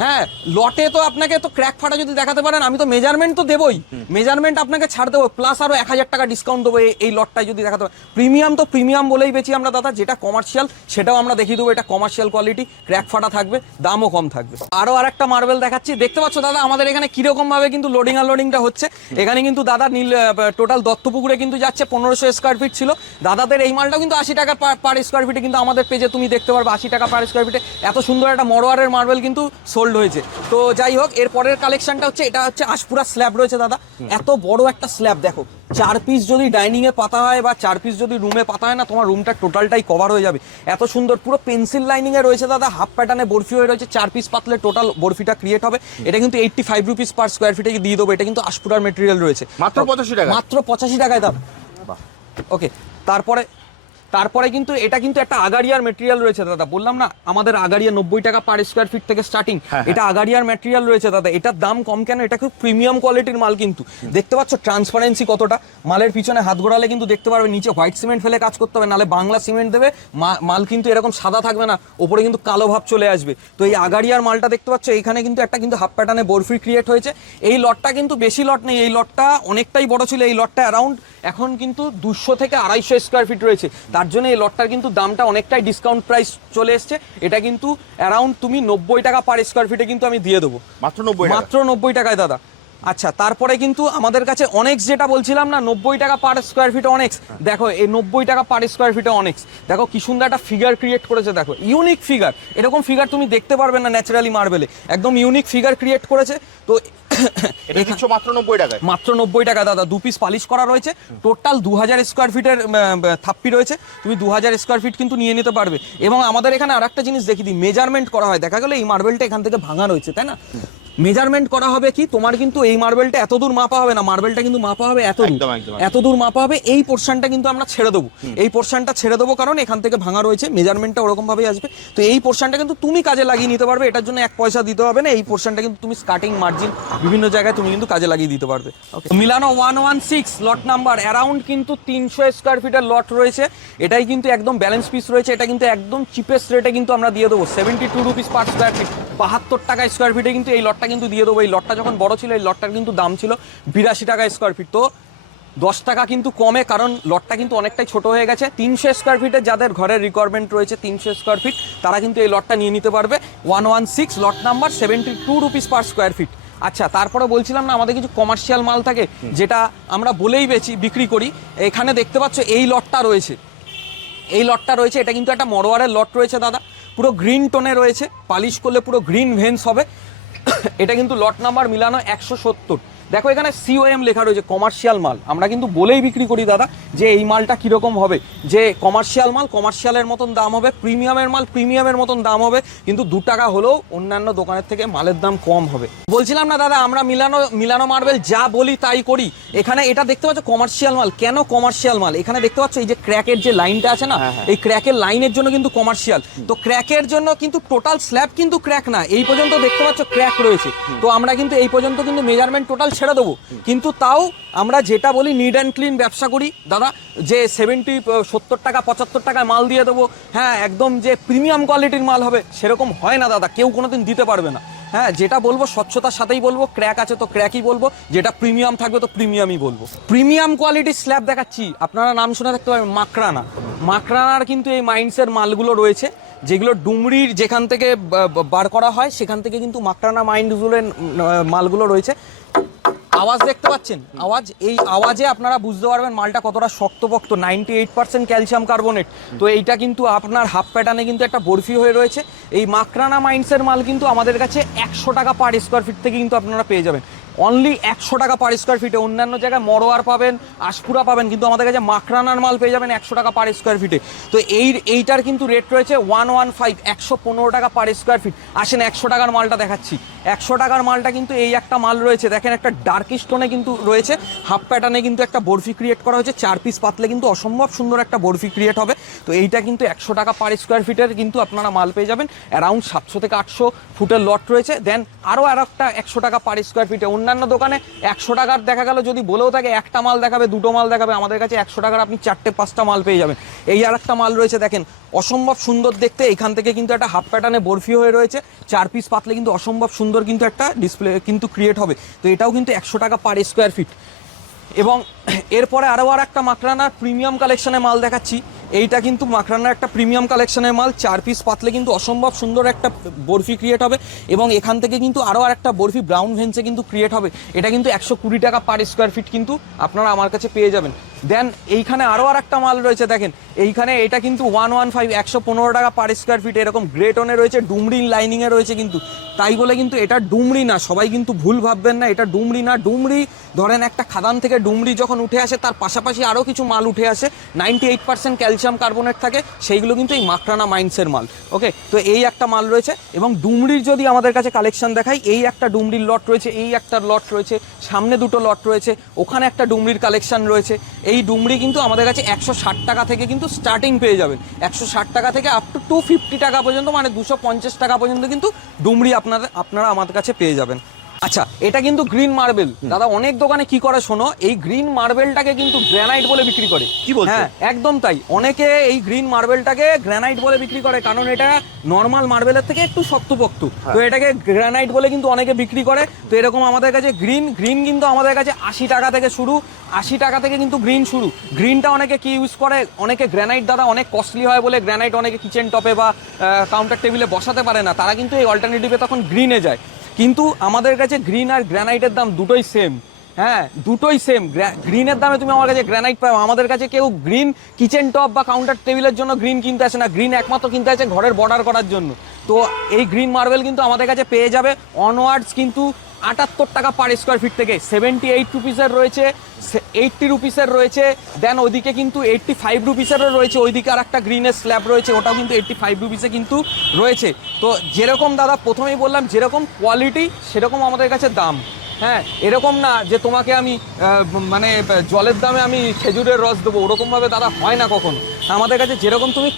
হ্যাঁ, লটে তো আপনাকে তো ক্র্যাক ফাটা যদি দেখাতে পারেন আমি তো মেজারমেন্ট তো দেবোই, মেজারমেন্ট আপনাকে ছাড় দেবো, প্লাস আরো 1000 টাকা ডিসকাউন্ট দেবো এই লটটায় যদি দেখাতে পারেন। প্রিমিয়াম তো প্রিমিয়াম বলেই বেচি আমরা দাদা, যেটা কমার্শিয়াল সেটাও আমরা দেখিয়ে দেবো, এটা কমার্শিয়াল কোয়ালিটি, ক্র্যাক ফাটা থাকবে, দামও কম থাকবে। আরো আরেকটা মার্বেল দেখাচ্ছি, দেখতে পাচ্ছ দাদা আমাদের এখানে কিরকম ভাবে কিন্তু লোডিং আনলোডিংটা হচ্ছে। এখানে কিন্তু দাদা টোটাল দত্তপুকুরে কিন্তু যাচ্ছে 1500 স্কোয়ার ফিট ছিল, দাদাদের এই মালটাও কিন্তু 80 টাকা পার স্কোয়ার ফিটে কিন্তু আমাদের পেজে তুমি দেখতে পারবে 80 টাকা পার স্কোয়ার ফিটে। এত সুন্দর একটা মরওয়ারের মার্বেল কিন্তু সোল্ড হয়েছে। তো যাই হোক, এর পরের কালেকশনটা হচ্ছে, এটা হচ্ছে আশপুরা স্ল্যাব রয়েছে দাদা, এত বড় একটা স্ল্যাব, দেখো 4 পিস যদি ডাইনিং এ পাতা হয় বা 4 পিস যদি রুমে পাতা হয় না, তোমার রুমটা টোটালটাই কভার হয়ে যাবে, এত সুন্দর পুরো পেন্সিল লাইনিং এ রয়েছে দাদা, হাফ প্যাটার্নে বরফি হয়ে রয়েছে, 4 পিস পাতলে টোটাল বরফিটা ক্রিয়েট হবে। এটা কিন্তু 85 রুপিস পার স্কোয়ার ফিটে দিয়ে দেবো, এটা কিন্তু আশপুরার মেটেরিয়াল রয়েছে, মাত্র 85 টাকা, মাত্র 85 টাকায় দাদা। ওকে, তারপরে কিন্তু এটা কিন্তু একটা আগারিয়ার মেটেরিয়াল রয়েছে দাদা, বললাম না আমাদের আগারিয়া 90 টাকা পার স্কোয়ার ফিট থেকে স্টার্টিং, এটা আগারিয়ার মেটেরিয়াল রয়েছে দাদা, এটার দাম কম কেন, এটা খুব প্রিমিয়াম কোয়ালিটির মাল, কিন্তু দেখতে পাচ্ছ ট্রান্সপারেন্সি কতটা, মালের পিছনে হাত ঘোরালে কিন্তু দেখতে পারবে নিচে হোয়াইট সিমেন্ট ফেলে কাজ করতে হবে, নাহলে বাংলা সিমেন্ট দেবে, মাল কিন্তু এরকম সাদা থাকবে না, ওপরে কিন্তু কালো ভাব চলে আসবে। তো এই আগারিয়ার মালটা দেখতে পাচ্ছ, এখানে কিন্তু একটা কিন্তু হাফ প্যাটার্নে বরফি ক্রিয়েট হয়েছে। এই লটটা কিন্তু বেশি লট নেই, এই লটটা অনেকটাই বড় ছিল, এই লটটা অ্যারাউন্ড এখন কিন্তু 200 থেকে 250 স্কোয়ার ফিট রয়েছে, তার জন্য এই লটটার কিন্তু দামটা অনেকটাই ডিসকাউন্ট প্রাইস চলে এসছে, এটা কিন্তু অ্যারাউন্ড তুমি 90 টাকা পার স্কোয়ার ফিটে কিন্তু আমি দিয়ে দেবো, মাত্র 90 টাকায় দাদা। আচ্ছা, তারপরে কিন্তু আমাদের কাছে অনেক্স, যেটা বলছিলাম না 90 টাকা পার স্কোয়ার ফিটে অনেক্স, দেখো এই 90 টাকা পার স্কোয়ার ফিটে অনেক্স, দেখো কি সুন্দর একটা ফিগার ক্রিয়েট করেছে, দেখো ইউনিক ফিগার, এরকম ফিগার তুমি দেখতে পারবে না ন্যাচারালি মার্বেলে, একদম ইউনিক ফিগার ক্রিয়েট করেছে। তো এটা দিচ্ছ মাত্র 90 টাকায়, মাত্র 90 টাকা দাদা, 2 পিস পালিশ করা রয়েছে, টোটাল 2000 স্কোয়ার ফিটের থাপ্পি রয়েছে, তুমি 2000 স্কোয়ার ফিট কিন্তু নিয়ে নিতে পারবে। এবং আমাদের এখানে আরেকটা জিনিস দেখি দিই, মেজারমেন্ট করা হয়, দেখা গেল এই মার্বেলটা এখান থেকে ভাঙা রয়েছে, তাই না, মেজারমেন্ট করা হবে কি, তোমার কিন্তু এই মার্বেলটা এত দূর মাপা হবে না, মার্বেলটা কিন্তু মাপা হবে এত দূর, এত দূর মাপা হবে। এই পোর্শনটা কিন্তু আমরা ছেড়ে দেবো, এই পোর্শনটা ছেড়ে দেবো কারণ এখান থেকে ভাঙা রয়েছে, মেজারমেন্টটা ওরকম ভাবেই আসবে। তো এই পোর্শনটা কিন্তু তুমি কাজে লাগিয়ে নিতে পারবে, এটার জন্য 1 পয়সা দিতে হবে না। এই পোর্শনটা কিন্তু তুমি স্কার্টিং মার্জিন বিভিন্ন জায়গায় তুমি কিন্তু কাজে লাগিয়ে দিতে পারবে। মিলানো 116 লট নাম্বার, অ্যারাউন্ড কিন্তু 300 স্কোয়ার ফিটের লট রয়েছে। এটাই কিন্তু একদম ব্যালেন্স পিস রয়েছে, এটা কিন্তু একদম চিপেস্ট রেটে কিন্তু আমরা দিয়ে দেবো 72 রুপিস পার স্কোয়ার ফিট, 72 টাকা স্কোয়ার ফিটে কিন্তু এই লটটা কিন্তু দিয়ে দেবো। এই লটটা যখন বড় ছিল এই লটটার কিন্তু দাম ছিল 82 টাকা স্কোয়ার ফিট, তো 10 টাকা কিন্তু কমে, কারণ লটটা কিন্তু অনেকটাই ছোট হয়ে গেছে। 300 স্কোয়ার ফিটে যাদের ঘরের রিকোয়ারমেন্ট রয়েছে 300 স্কোয়ার ফিট, তারা কিন্তু এই লটটা নিয়ে নিতে পারবে। 116 lot number, 72 rupees per square feet. আচ্ছা, তারপরে বলছিলাম না আমাদের কিছু কমার্শিয়াল মাল থাকে যেটা আমরা বলেই বিক্রি করি। এখানে দেখতে পাচ্ছ এই লটটা রয়েছে, এই লটটা রয়েছে, এটা কিন্তু একটা মরোয়ারের লট রয়েছে দাদা, পুরো গ্রিন টোনে রয়েছে, পালিশ করলে পুরো গ্রিন ভেন্স হবে। এটা কিন্তু লট নাম্বার মিলানো 170। দেখো এখানে COM লেখা রয়েছে, কমার্শিয়াল মাল। আমরা কিন্তু বলেই বিক্রি করি দাদা যে এই মালটা কীরকম হবে, যে কমার্শিয়াল মাল কমার্শিয়ালের মতন দাম হবে, প্রিমিয়ামের মাল প্রিমিয়ামের মতন দাম হবে, কিন্তু 2 টাকা হলেও অন্যান্য দোকানের থেকে মালের দাম কম হবে। বলছিলাম না দাদা, আমরা মিলানো মার্বেল যা বলি তাই করি। এখানে এটা দেখতে পাচ্ছ কমার্শিয়াল মাল, কেন কমার্শিয়াল মাল? এখানে দেখতে পাচ্ছ এই যে ক্র্যাকের যে লাইনটা আছে না, এই ক্র্যাকের লাইনের জন্য কিন্তু কমার্শিয়াল। তো ক্র্যাকের জন্য কিন্তু টোটাল স্ল্যাব কিন্তু ক্র্যাক না, এই পর্যন্ত দেখতে পাচ্ছ ক্র্যাক রয়েছে। তো আমরা কিন্তু এই পর্যন্ত কিন্তু মেজারমেন্ট টোটাল ছেড়ে দেবো, কিন্তু তাও আমরা যেটা বলি নিড অ্যান্ড ক্লিন ব্যবসা করি দাদা, যে 70 টাকা 75 টাকায় মাল দিয়ে দেবো, হ্যাঁ একদম যে প্রিমিয়াম কোয়ালিটির মাল হবে সেরকম হয় না দাদা, কেউ কোনোদিন দিতে পারবে না। হ্যাঁ, যেটা বলবো স্বচ্ছতার সাথেই বলবো, ক্র্যাক আছে তো ক্র্যাকই বলবো, যেটা প্রিমিয়াম থাকবে তো প্রিমিয়ামই বলবো। প্রিমিয়াম কোয়ালিটির স্ল্যাব দেখাচ্ছি, আপনারা নাম শুনে থাকতে পারেন মাকরানা। মাকরানার কিন্তু এই মাইন্ডসের মালগুলো রয়েছে, যেগুলো ডুমরির যেখান থেকে বার করা হয় সেখান থেকে কিন্তু মাকরানা মাইন্ডগুলোর মালগুলো রয়েছে। আওয়াজ দেখতে পাচ্ছেন, আওয়াজ, এই আওয়াজে আপনারা বুঝতে পারবেন মালটা কতটা শক্তপোক্ত। 98% ক্যালসিয়াম কার্বনেট। তো এইটা কিন্তু আপনার হাফ প্যাটার্নে কিন্তু একটা বরফি হয়ে রয়েছে। এই মাকরানা মাইন্ডসের মাল কিন্তু আমাদের কাছে 100 টাকা পার স্কোয়ার ফিট থেকে কিন্তু আপনারা পেয়ে যাবেন, অনলি 100 টাকা পার স্কোয়ার ফিটে। অন্যান্য জায়গায় মরোয়ার পাবেন, আশপুরা পাবেন, কিন্তু আমাদের কাছে মাকরানার মাল পেয়ে যাবেন 100 টাকা পার স্কোয়ার ফিটে। তো এইটার কিন্তু রেট রয়েছে 115, 115 টাকা পার স্কোয়ার ফিট। আসেন 100 টাকার মালটা দেখাচ্ছি। 100 টাকার মালটা কিন্তু এই একটা মাল রয়েছে, দেখেন একটা ডার্ক স্টোনে কিন্তু রয়েছে, হাফ প্যাটার্নে কিন্তু একটা বরফি ক্রিয়েট করা হয়েছে, 4 পিস পাতলে কিন্তু অসম্ভব সুন্দর একটা বরফি ক্রিয়েট হবে। তো এইটা কিন্তু 100 টাকা পার স্কোয়ার ফিটের কিন্তু আপনারা মাল পেয়ে যাবেন। অ্যারাউন্ড 700 থেকে 800 ফুটের লট রয়েছে। দেন আরও একটা 100 টাকা পার স্কোয়ার ফিটে। অন্যান্য দোকানে 100 টাকার দেখা গেল যদি বলেও থাকে একটা মাল দেখাবে, দুটো মাল দেখাবে, আমাদের কাছে 100 টাকার আপনি 4-5টা মাল পেয়ে যাবেন। এই আর একটা মাল রয়েছে দেখেন, অসম্ভব সুন্দর দেখতে, এখান থেকে কিন্তু একটা হাফ প্যাটার্নে বরফি হয়ে রয়েছে, 4 পিস পাতলে কিন্তু অসম্ভব সুন্দর কিন্তু একটা ডিসপ্লে কিন্তু ক্রিয়েট হবে। তো এটাও কিন্তু 100 টাকা পার স্কোয়ার ফিট। এবং এরপরে আরও একটা মাকরানার প্রিমিয়াম কালেকশনের মাল দেখাচ্ছি। এইটা কিন্তু মাকরানার একটা প্রিমিয়াম কালেকশনের মাল, 4 পিস পাতলে কিন্তু অসম্ভব সুন্দর একটা বরফি ক্রিয়েট হবে। এবং এখান থেকে কিন্তু আরও একটা বরফি ব্রাউন ভেন্সে কিন্তু ক্রিয়েট হবে। এটা কিন্তু 120 টাকা পার স্কোয়ার ফিট কিন্তু আপনারা আমার কাছে পেয়ে যাবেন। দেন এইখানে আরও একটা মাল রয়েছে দেখেন, এইখানে এটা কিন্তু 115, 115 টাকা পার স্কোয়ার ফিট। এরকম গ্রে টোনে রয়েছে, ডুমরি লাইনিংয়ে রয়েছে কিন্তু, তাই বলে কিন্তু এটা ডুমরি না, সবাই কিন্তু ভুল ভাববেন না, এটা ডুমরি না। ডুমরি ধরেন একটা খাদান থেকে ডুমরি যখন উঠে আসে তার পাশাপাশি আরও কিছু মাল উঠে আসে, 98% ক্যালসিয়াম কার্বনেট থাকে, সেইগুলো কিন্তু এই মাকরানা মাইন্ডসের মাল। ওকে, তো এই একটা মাল রয়েছে। এবং ডুমরির যদি আমাদের কাছে কালেকশন দেখাই, এই একটা ডুমরির লট রয়েছে, এই একটা লট রয়েছে, সামনে দুটো লট রয়েছে, ওখানে একটা ডুমরির কালেকশন রয়েছে। এই ডুমরি কিন্তু আমাদের কাছে 160 টাকা থেকে কিন্তু স্টার্টিং পেয়ে যাবেন, 160 টাকা থেকে আপ টু 250 টাকা পর্যন্ত, মানে 250 টাকা পর্যন্ত কিন্তু ডুমরি আপনারা আমাদের কাছে পেয়ে যাবেন। আচ্ছা, এটা কিন্তু গ্রিন মার্বেল দাদা। অনেক দোকানে কি করে শোনো, এই গ্রিন মার্বেলটাকে কিন্তু গ্রানাইট বলে বিক্রি করে। কি বলছো? হ্যাঁ একদম তাই, অনেকে এই গ্রিন মার্বেলটাকে গ্রানাইট বলে বিক্রি করে, কারণ এটা নর্মাল মার্বেলের থেকে একটু শক্তপোক্ত। তো এটাকে গ্রানাইট বলে কিন্তু অনেকে বিক্রি করে। তো এরকম আমাদের কাছে গ্রিন কিন্তু আমাদের কাছে 80 টাকা থেকে শুরু, 80 টাকা থেকে কিন্তু গ্রিন শুরু। গ্রিনটা অনেকে কি ইউজ করে, অনেকে গ্রানাইট দাদা অনেক কস্টলি হয় বলে গ্রানাইট অনেকে কিচেন টপে বা কাউন্টার টেবিলে বসাতে পারে না, তারা কিন্তু এই অল্টারনেটিভে তখন গ্রিনে যায়। কিন্তু আমাদের কাছে গ্রিন আর গ্রানাইটের দাম দুটোই সেম। হ্যাঁ, দুটোই সেম। গ্রিনের দামে তুমি আমার কাছে গ্রানাইট পাবে। আমাদের কাছে কেউ গ্রিন কিচেন টপ বা কাউন্টার টেবিলের জন্য গ্রিন কিনতে আসে না, গ্রিন একমাত্র কিনতে আসে ঘরের বর্ডার করার জন্য। তো এই গ্রিন মার্বেল কিন্তু আমাদের কাছে পেয়ে যাবে অনওয়ার্ডস কিন্তু 78 টাকা পার স্কোয়ার ফিট থেকে। 78 রুপিসের রয়েছে, 80 রুপিসের রয়েছে, দেন ওইদিকে কিন্তু 85 রুপিসেরও রয়েছে, ওইদিকে আর একটা গ্রিনের স্ল্যাব রয়েছে, ওটাও কিন্তু 85 রুপিসে কিন্তু রয়েছে। তো যেরকম দাদা প্রথমেই বললাম, যেরকম কোয়ালিটি সেরকম আমাদের কাছে দাম। হ্যাঁ, এরকম না যে তোমাকে আমি মানে জলের দামে আমি খেজুরের রস দেবো, ওরকমভাবে দাদা হয় না কখনো। আমাদের কাছে যেরকম তুমি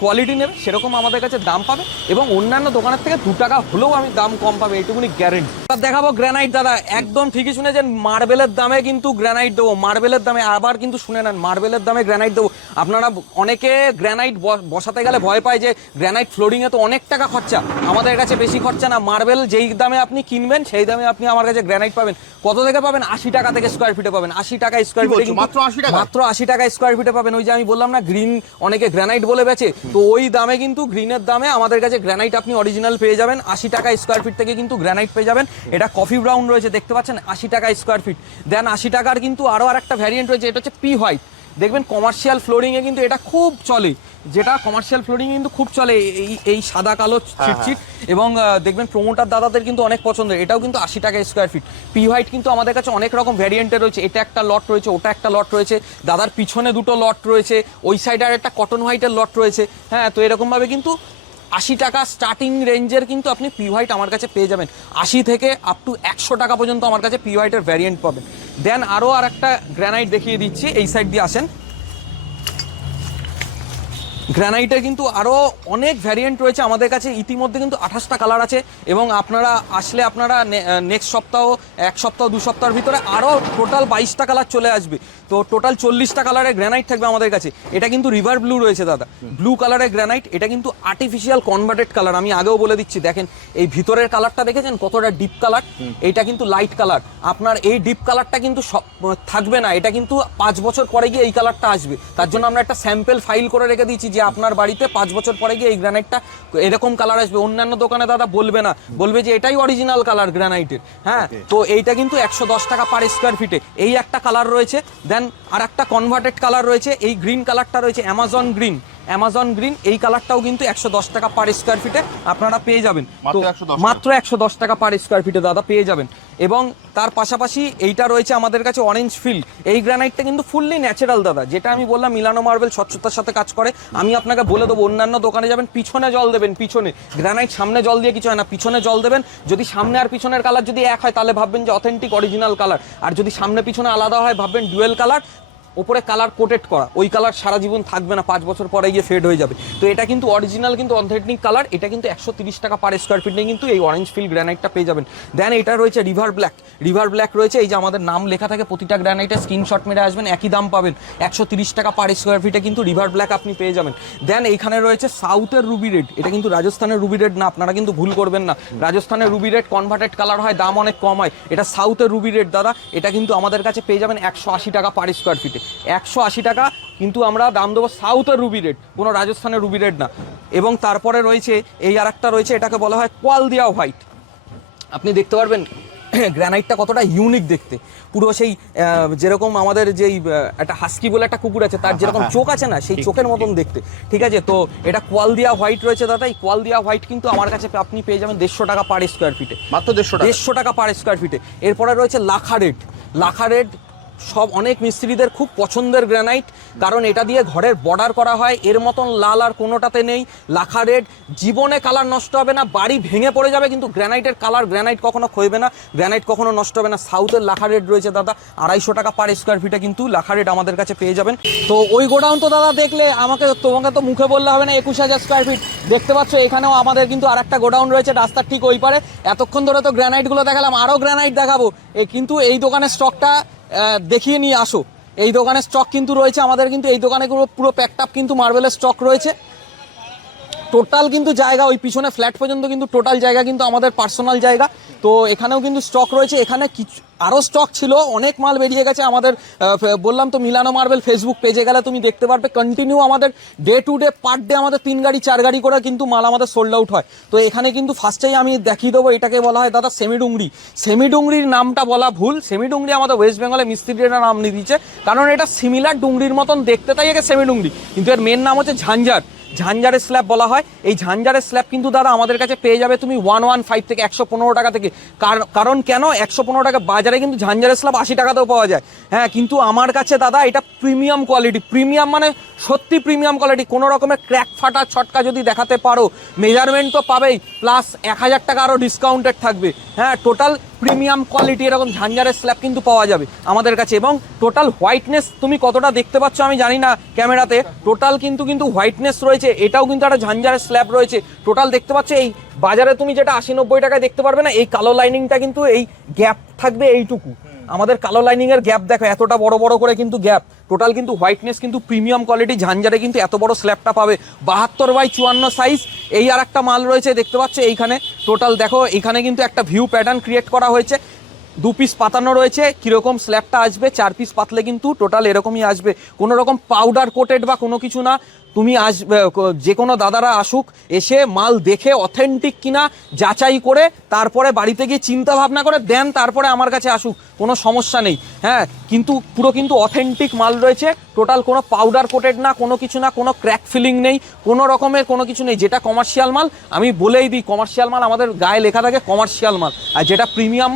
কোয়ালিটি নেবে সেরকম আমাদের কাছে দাম পাবে, এবং অন্যান্য দোকানের থেকে 2 টাকা হলেও আমি দাম কম পাবে, এইটুকুনি গ্যারেন্টি। দেখাবো গ্রানাইট দাদা, একদম ঠিকই শুনেছেন, মার্বেলের দামে কিন্তু গ্রানাইট দেবো, মার্বেলের দামে। আবার কিন্তু শুনে নেন, মার্বেলের দামে গ্রানাইট দেবো। আপনারা অনেকে গ্রানাইট বসাতে গেলে ভয় পায় যে গ্রানাইট ফ্লোরিংয়ে তো অনেক টাকা খরচা, আমাদের কাছে বেশি খরচা না। মার্বেল যেই দামে আপনি কিনবেন সেই দামে আপনি আমার কাছে গ্রানাইট পাবেন। কত থেকে পাবেন? 80 টাকা থেকে স্কোয়ার ফিটে পাবেন। 80 টাকা স্কোয়ার ফিটে, মাত্র 80 টাকা, মাত্র 80 টাকা স্কোয়ার ফিটে পাবেন। ওই যে আমি বললাম না গ্রিন অনেকে গ্রানাইট বলে বেচে, তো ওই দামে কিন্তু গ্রিনের দামে আমাদের কাছে গ্রানাইট আপনি অরিজিনাল পেয়ে যাবেন। 80 টাকা স্কোয়ার ফিট থেকে কিন্তু গ্রানাইট পেয়ে যাবেন। এটা কফি ব্রাউন রয়েছে, দেখতে পাচ্ছেন, 80 টাকা স্কোয়ার ফিট। দেন 80 টাকার কিন্তু আরও একটা ভ্যারিয়েন্ট রয়েছে, এটা হচ্ছে পি হোয়াইট। দেখবেন কমার্শিয়াল ফ্লোরিংয়ে কিন্তু এটা খুব চলে, যেটা কমার্শিয়াল ফ্লোরিং কিন্তু খুব চলে, এই সাদা কালো চিটচিট, এবং দেখবেন প্রমোটার দাদাদের কিন্তু অনেক পছন্দের। এটাও কিন্তু 80 টাকা স্কোয়ার ফিট। পি হোয়াইট কিন্তু আমাদের কাছে অনেক রকম ভ্যারিয়েন্টের রয়েছে, এটা একটা লট রয়েছে, ওটা একটা লট রয়েছে, দাদার পিছনে 2টো লট রয়েছে, ওই সাইডে আর একটা কটন হোয়াইটের লট রয়েছে। হ্যাঁ, তো এরকমভাবে কিন্তু 80 টাকা স্টার্টিং রেঞ্জের কিন্তু আপনি পি হোয়াইট আমার কাছে পেয়ে যাবেন। 80 থেকে আপ টু 100 টাকা পর্যন্ত আমার কাছে পি হোয়াইটের ভ্যারিয়েন্ট পাবেন। দেন আরও আর একটা গ্রানাইট দেখিয়ে দিচ্ছি, এই সাইড দিয়ে আসেন। গ্রানাইটের কিন্তু আরও অনেক ভ্যারিয়েন্ট রয়েছে আমাদের কাছে, ইতিমধ্যে কিন্তু 28টা কালার আছে, এবং আপনারা আসলে আপনারা নেক্সট সপ্তাহ, 1 সপ্তাহ 2 সপ্তাহের ভিতরে আরও টোটাল 22টা কালার চলে আসবে। তো টোটাল 40টা কালারের গ্রানাইট থাকবে আমাদের কাছে। এটা কিন্তু রিভার ব্লু রয়েছে দাদা, ব্লু কালারের গ্রানাইট। এটা কিন্তু আর্টিফিশিয়াল কনভার্টেড কালার, আমি আগেও বলে দিচ্ছি। দেখেন এই ভিতরের কালারটা দেখেছেন কতটা ডিপ কালার, এইটা কিন্তু লাইট কালার। আপনার এই ডিপ কালারটা কিন্তু থাকবে না, এটা কিন্তু 5 বছর পরে গিয়ে এই কালারটা আসবে। তার জন্য আমরা একটা স্যাম্পল ফাইল করে রেখে দিয়েছি যে আপনার বাড়িতে 5 বছর পরে গিয়ে এই গ্রানাইটটা এরকম কালার আসবে। অন্যান্য দোকানে দাদা বলবে না, বলবে যে এটাই অরিজিনাল কালার গ্রানাইটের। হ্যাঁ, তো এইটা কিন্তু 110 টাকা পার স্কোয়ার ফিটে। এই একটা কালার রয়েছে, দেন আর একটা কনভার্টেড কালার রয়েছে, এই গ্রিন কালারটা রয়েছে অ্যামাজন গ্রিন, এই কালারটাও কিন্তু 110 টাকা পার স্কোয়ার ফিটে আপনারা পেয়ে যাবেন। তো মাত্র 110 টাকা পার স্কোয়ার ফিটে দাদা পেয়ে যাবেন। এবং তার পাশাপাশি এইটা রয়েছে আমাদের কাছে অরেঞ্জ ফিল্ড। এই গ্রানাইটটা কিন্তু ফুললি ন্যাচারাল দাদা, যেটা আমি বললাম মিলানো মার্বেল স্বচ্ছতার সাথে কাজ করে। আমি আপনাকে বলে দেবো, অন্যান্য দোকানে যাবেন পিছনে জল দেবেন, পিছনে গ্রানাইট, সামনে জল দিয়ে কিছু হয় না, পিছনে জল দেবেন। যদি সামনে আর পিছনের কালার যদি এক হয় তাহলে ভাববেন যে অথেন্টিক অরিজিনাল কালার, আর যদি সামনে পিছনে আলাদা হয় ভাববেন ডুয়েল কালার, ওপরে কালার কোটেড করা। ওই কালার সারা জীবন থাকবে না, 5 বছর পরে গিয়ে ফেড হয়ে যাবে। তো এটা কিন্তু অরিজিনাল, কিন্তু অথেন্টিক কালার। এটা কিন্তু 130 টাকা পার স্কোয়ার ফিটে কিন্তু এই অরেঞ্জ ফিল্ড গ্রানাইটটা পেয়ে যাবেন। দেন এটা রয়েছে রিভার ব্ল্যাক রয়েছে, এই যে আমাদের নাম লেখা থাকে প্রতিটা গ্রানাইটের, স্ক্রিনশট মেরে আসবেন, একই দাম পাবেন। 130 টাকা পার স্কোয়ার ফিটে কিন্তু রিভার ব্ল্যাক আপনি পেয়ে যাবেন। দেন এইখানে রয়েছে সাউথের রুবি রেড। এটা কিন্তু রাজস্থানের রুবি রেড না, আপনারা কিন্তু ভুল করবেন না। রাজস্থানের রুবি রেড কনভার্টেড কালার হয়, দাম অনেক কম হয়। এটা সাউথের রুবি রেড দাদা, এটা কিন্তু আমাদের কাছে পেয়ে যাবেন 180 টাকা পার স্কোয়ার ফিটে। 180 টাকা কিন্তু আমরা দাম দেবো সাউথের রুবি রেড, কোনো রাজস্থানের রুবি রেড না। এবং তারপরে রয়েছে এই আর একটা রয়েছে, এটাকে বলা হয় কোয়ালদিয়া হোয়াইট। আপনি দেখতে পারবেন গ্রানাইটটা কতটা ইউনিক দেখতে, পুরো সেই যেরকম আমাদের যেই একটা হাস্কি বলে একটা কুকুর আছে, তার যেরকম চোখ আছে না, সেই চোখের মতন দেখতে। ঠিক আছে, তো এটা কোয়ালদিয়া হোয়াইট রয়েছে দাদা। এই কোয়ালদিয়া হোয়াইট কিন্তু আমার কাছে আপনি পেয়ে যাবেন 150 টাকা পার স্কোয়ার ফিটে, মাত্র 150 টাকা পার স্কোয়ার ফিটে। এরপরে রয়েছে লাখা রেড, সব অনেক মিস্ত্রিদের খুব পছন্দের গ্রানাইট, কারণ এটা দিয়ে ঘরের বর্ডার করা হয়। এর মতন লাল আর কোনোটাতে নেই। লাখা রেড জীবনে কালার নষ্ট হবে না, বাড়ি ভেঙে পড়ে যাবে কিন্তু গ্রানাইটের কালার, গ্রানাইট কখনো ক্ষয়বে না, গ্রানাইট কখনো নষ্ট হবে না। সাউথের লাখা রেড রয়েছে দাদা 250 টাকা পার স্কোয়ার ফিটে কিন্তু লাখা রেড আমাদের কাছে পেয়ে যাবেন। তো ওই গোডাউন তো দাদা দেখলে তোমাকে তো মুখে বললে হবে না, 21,000 স্কোয়ার ফিট দেখতে পাচ্ছ। এখানেও আমাদের কিন্তু আর একটা গোডাউন রয়েছে রাস্তার ঠিক ওই পারে। এতক্ষণ ধরে তো গ্রানাইটগুলো দেখালাম, আরও গ্রানাইট দেখাবো। কিন্তু এই দোকানের স্টকটা দেখিয়ে নিয়ে আসো। এই দোকানের স্টক কিন্তু রয়েছে আমাদের, কিন্তু এই দোকানে পুরো প্যাকড আপ কিন্তু মার্বেলের স্টক রয়েছে। টোটাল কিন্তু জায়গা ওই পিছনে ফ্ল্যাট পর্যন্ত কিন্তু টোটাল জায়গা কিন্তু আমাদের পার্সোনাল জায়গা। তো এখানেও কিন্তু স্টক রয়েছে। এখানে কিছু আরও স্টক ছিল, অনেক মাল বেরিয়ে গেছে আমাদের। বললাম তো মিলানো মার্বেল ফেসবুক পেজে গেলে তুমি দেখতে পারবে, কন্টিনিউ আমাদের day to day per day আমাদের 3 গাড়ি 4 গাড়ি করে কিন্তু মাল আমাদের সোল্ড আউট হয়। তো এখানে কিন্তু ফার্স্টেই আমি দেখিয়ে দেবো, এটাকে বলা হয় দাদা সেমিডুংরির নামটা বলা ভুল। সেমিডুংরি আমাদের ওয়েস্ট বেঙ্গলে মিস্ত্রিরা নাম নিয়ে দিয়েছে, কারণ এটা সিমিলার ডুংরির মতন দেখতে, তাই একে সেমিডুংরি, কিন্তু এর মেন নাম হচ্ছে ঝাঞ্ঝারের স্ল্যাব বলা হয়। এই ঝাঞ্ঝারের স্ল্যাব কিন্তু দাদা আমাদের কাছে পেয়ে যাবে তুমি 115 থেকে 115 টাকা থেকে। কারণ কেন 115 টাকা, বাজারে কিন্তু ঝাঞ্ঝারের স্ল্যাব 80 টাকাতেও পাওয়া যায়। হ্যাঁ, কিন্তু আমার কাছে দাদা এটা প্রিমিয়াম কোয়ালিটি, প্রিমিয়াম মানে সত্যি প্রিমিয়াম কোয়ালিটি। কোনো রকমের ক্র্যাক ফাটা ছটকা যদি দেখাতে পারো, মেজারমেন্ট তো পাবেই, প্লাস 1000 টাকা আরও ডিসকাউন্টেড থাকবে। হ্যাঁ, টোটাল প্রিমিয়াম কোয়ালিটি এরকম ঝাঞ্ঝারের স্ল্যাব কিন্তু পাওয়া যাবে আমাদের কাছে। এবং টোটাল হোয়াইটনেস তুমি কতটা দেখতে পাচ্ছ আমি জানি না ক্যামেরাতে, টোটাল কিন্তু হোয়াইটনেস রয়েছে। এটাও কিন্তু একটা ঝাঞ্ঝারের স্ল্যাব রয়েছে। টোটাল দেখতে পাচ্ছ, এই বাজারে তুমি যেটা 80-90 টাকায় দেখতে পারবে না, এই কালো লাইনিংটা কিন্তু এই গ্যাপ থাকবে এইটুকু। আমাদের কালো লাইনিং এর গ্যাপ দেখো, এতটা বড় বড় করে কিন্তু গ্যাপ। টোটাল কিন্তু হোয়াইটনেস কিন্তু প্রিমিয়াম কোয়ালিটি, ঝাঞ্ঝারে কিন্তু এত বড় স্ল্যাবটা পাবে। 72x54 size. এই আর একটা মাল রয়েছে দেখতে পাচ্ছ এইখানে। টোটাল দেখো এখানে কিন্তু একটা ভিউ প্যাটার্ন ক্রিয়েট করা হয়েছে। 2 পিস পাতানো রয়েছে। কীরকম স্ল্যাবটা আসবে, 4 পিস পাতলে কিন্তু টোটাল এরকমই আসবে। কোনো রকম পাউডার কোটেড বা কোনো কিছু না। তুমি আসবে, যে কোনো দাদারা আসুক, এসে মাল দেখে অথেন্টিক কিনা যাচাই করে তারপরে বাড়িতে গিয়ে চিন্তা ভাবনা করে দেন, তারপরে আমার কাছে আসুক, কোনো সমস্যা নেই। হ্যাঁ, কিন্তু পুরো কিন্তু অথেন্টিক মাল রয়েছে। টোটাল কোনো পাউডার কোটেড না, কোনো কিছু না, কোনো ক্র্যাক ফিলিং নেই, কোনো রকমের কোনো কিছু নেই। যেটা কমার্শিয়াল মাল আমি বলেই দিই, কমার্শিয়াল মাল আমাদের গায়ে লেখা থাকে কমার্শিয়াল মাল, আর যেটা প্রিমিয়াম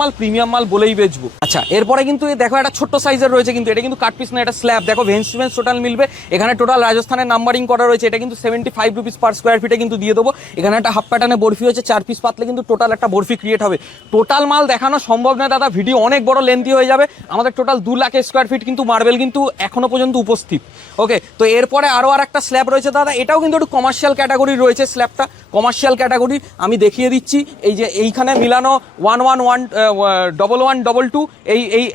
মাল বলেই বেচবো। আচ্ছা, এরপরে কিন্তু দেখো একটা ছোট্ট সাইজের রয়েছে, কিন্তু এটা কিন্তু কাট পিস না, এটা স্ল্যাব। দেখো ভেন্স টু ভেন্স টোটাল মিলবে। এখানে টোটাল রাজস্থানের নাম্বারিং করা রয়েছে। এটা কিন্তু 75 রুপিস পার স্কোয়ার ফিটে কিন্তু দিয়ে দেবো। এখানে একটা হাফ প্যাটার্নে বরফি হচ্ছে, 4 পিস পাতলে কিন্তু টোটাল একটা বরফি ক্রিয়েট হবে। টোটাল মাল দেখানো সম্ভব নয় দাদা, ভিডিও অনেক বড় লেন্থি হয়ে যাবে। আমাদের টোটাল 2 লাখ স্কোয়ার ফিট কিন্তু মার্বেল কিন্তু এখনো পর্যন্ত উপস্থিত। ওকে, তো এরপরে আরও আর একটা স্ল্যাব রয়েছে দাদা, এটাও কিন্তু একটু কমার্শিয়াল ক্যাটাগরি রয়েছে। স্ল্যাবটা কমার্শিয়াল ক্যাটাগরি, আমি দেখিয়ে দিচ্ছি। এই যে এইখানে মিলানো 111-1122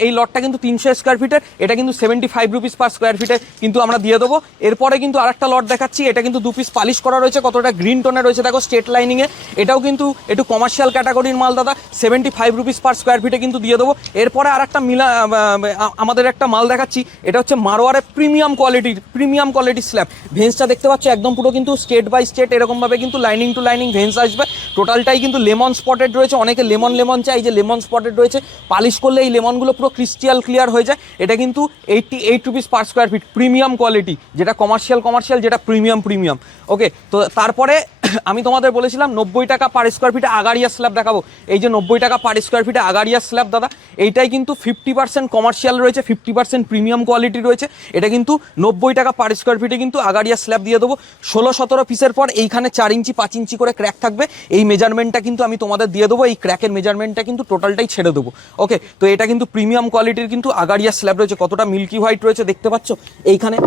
এই লটটা কিন্তু 300 স্কোয়ার ফিটের। এটা কিন্তু 75 রুপিস পার স্কোয়ার ফিটে কিন্তু আমরা দিয়ে দেবো। এরপরে কিন্তু আরেকটা লট দেখাচ্ছি, এটা কিন্তু 2 পিস পালিশ করা রয়েছে, কতটা গ্রিন টোনে রয়েছে দেখো স্ট্রেট লাইনিংয়ে। এটাও কিন্তু একটু কমার্শিয়াল ক্যাটাগরির মাল দাদা, 75 রুপিস পার স্কোয়ার ফিটে কিন্তু দিয়ে দেবো। এরপরে আর একটা আমাদের একটা মাল দেখাচ্ছি, এটা হচ্ছে মারোয়ারের প্রিমিয়াম কোয়ালিটির স্ল্যাব। ভেন্সটা দেখতে পাচ্ছ একদম পুরো কিন্তু স্টেট বাই স্টেট এরকমভাবে কিন্তু লাইনিং টু লাইনিং ভেন্স আসবে। টোটালটাই কিন্তু লেমন স্পটেড রয়েছে। অনেকে লেমন চাই, এই যে লেমন স্পটেড রয়েছে, পালিশ করলে এই লেমনগুলো পুরো ক্রিস্টাল ক্লিয়ার হয়ে যায়। এটা কিন্তু 88 rupees per square feet, premium quality, যেটা কমার্শিয়াল, যেটা প্রিমিয়াম। ওকে, তো তারপরে আমি তোমাদের বলেছিলাম 90 টাকা পার স্কোয়ার ফিটে আগারিয়া স্ল্যাব দেখাবো। এই যে 90 টাকা পার স্কোয়ার ফিটে আগারিয়া স্ল্যাব দাদা, এইটাই কিন্তু 50% কমার্শিয়াল রয়েছে, 50% প্রিমিয়াম কোয়ালিটি রয়েছে। এটা কিন্তু 90 টাকা পার স্কোয়ার ফিটে কিন্তু আগারিয়া স্ল্যাব দিয়ে দেবো। 16-17 পিসের পর এইখানে 4 ইঞ্চি 5 ইঞ্চি করে ক্র্যাক থাকবে। এই মেজারমেন্টটা কিন্তু আমি তোমাদের দিয়ে দেবো। এই ক্র্যাকের মেজারমেন্টটা কিন্তু টোটালটাই ছেড়ে দেবো। ওকে, তো এটা কিন্তু প্রিমিয়াম কোয়ালিটির কিন্তু আগারিয়া স্ল্যাব রয়েছে। কতটা মিল্কি হোয়াইট রয়েছে দেখতে পাচ্ছ। এইখানে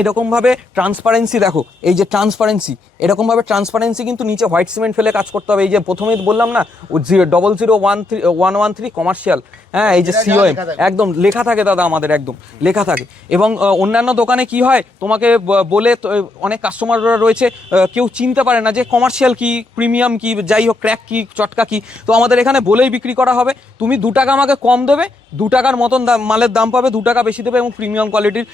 এরকমভাবে ট্রান্সপারেন্সি দেখো, এই যে ট্রান্সপারেন্সি, এরকমভাবে ট্রান্সপারেন্সি কিন্তু নিচে হোয়াইট সিমেন্ট ফেলে কাজ করতে হবে। এই যে প্রথমেই বললাম না 00113 কমার্শিয়াল, হ্যাঁ, এই যে সিওএম একদম লেখা থাকে দাদা, আমাদের একদম লেখা থাকে। এবং অন্যান্য দোকানে কি হয়, তোমাকে বলে অনেক কাস্টমাররা রয়েছে, কেউ চিনতে পারে না যে কমার্শিয়াল কি প্রিমিয়াম কি, যাই হোক ক্র্যাক কি চটকা কি। তো আমাদের এখানে বলেই বিক্রি করা হবে। তুমি 2 টাকা আমাকে কম দেবে, 2 টাকার মতন মালের দাম পাবে, 2 টাকা বেশি দেবে এবং প্রিমিয়াম কোয়ালিটির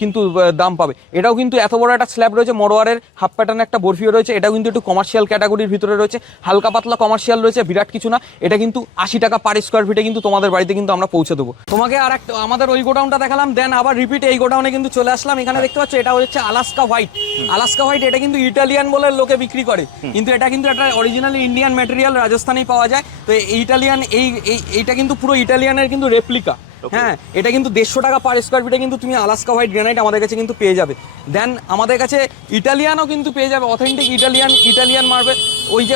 কিন্তু দাম পাবে। এটাও কিন্তু এত বড় একটা স্ল্যাব রয়েছে, মরোয়ারের হাফ প্যাটার্নে একটা বরফিও রয়েছে। এটাও কিন্তু একটু কমার্শিয়াল ক্যাটাগরির ভিতরে রয়েছে, হালকা পাতলা কমার্শিয়াল রয়েছে, বিরাট কিছু না। এটা কিন্তু 80 টাকা পার স্কোয়ার ফিটে কিন্তু তোমাদের বাড়িতে কিন্তু আমরা পৌঁছে দেবো। তোমাকে আর একটা আমাদের ওই গোডাউনটা দেখালাম, দেন আবার রিপিট এই গোডাউনে কিন্তু চলে আসলাম। এখানে দেখতে পাচ্ছ এটা হচ্ছে আলাস্কা হোয়াইট। এটা কিন্তু ইটালিয়ান বলে লোকে বিক্রি করে, কিন্তু এটা কিন্তু একটা অরিজিনালি ইন্ডিয়ান ম্যাটেরিয়াল, রাজস্থানেই পাওয়া যায়। তো ইটালিয়ান এইটা কিন্তু পুরো ইটালিয়ানের কিন্তু রেপ্লিকা। হ্যাঁ, এটা কিন্তু 150 টাকা পার স্কোয়ার ফিটে কিন্তু তুমি আলাস্কা হোয়াইট গ্রানাইট আমাদের কাছে কিন্তু পেয়ে যাবে। দেন আমাদের কাছে ইটালিয়ানও কিন্তু পেয়ে যাবে, অথেন্টিক ইটালিয়ান মার্বেল।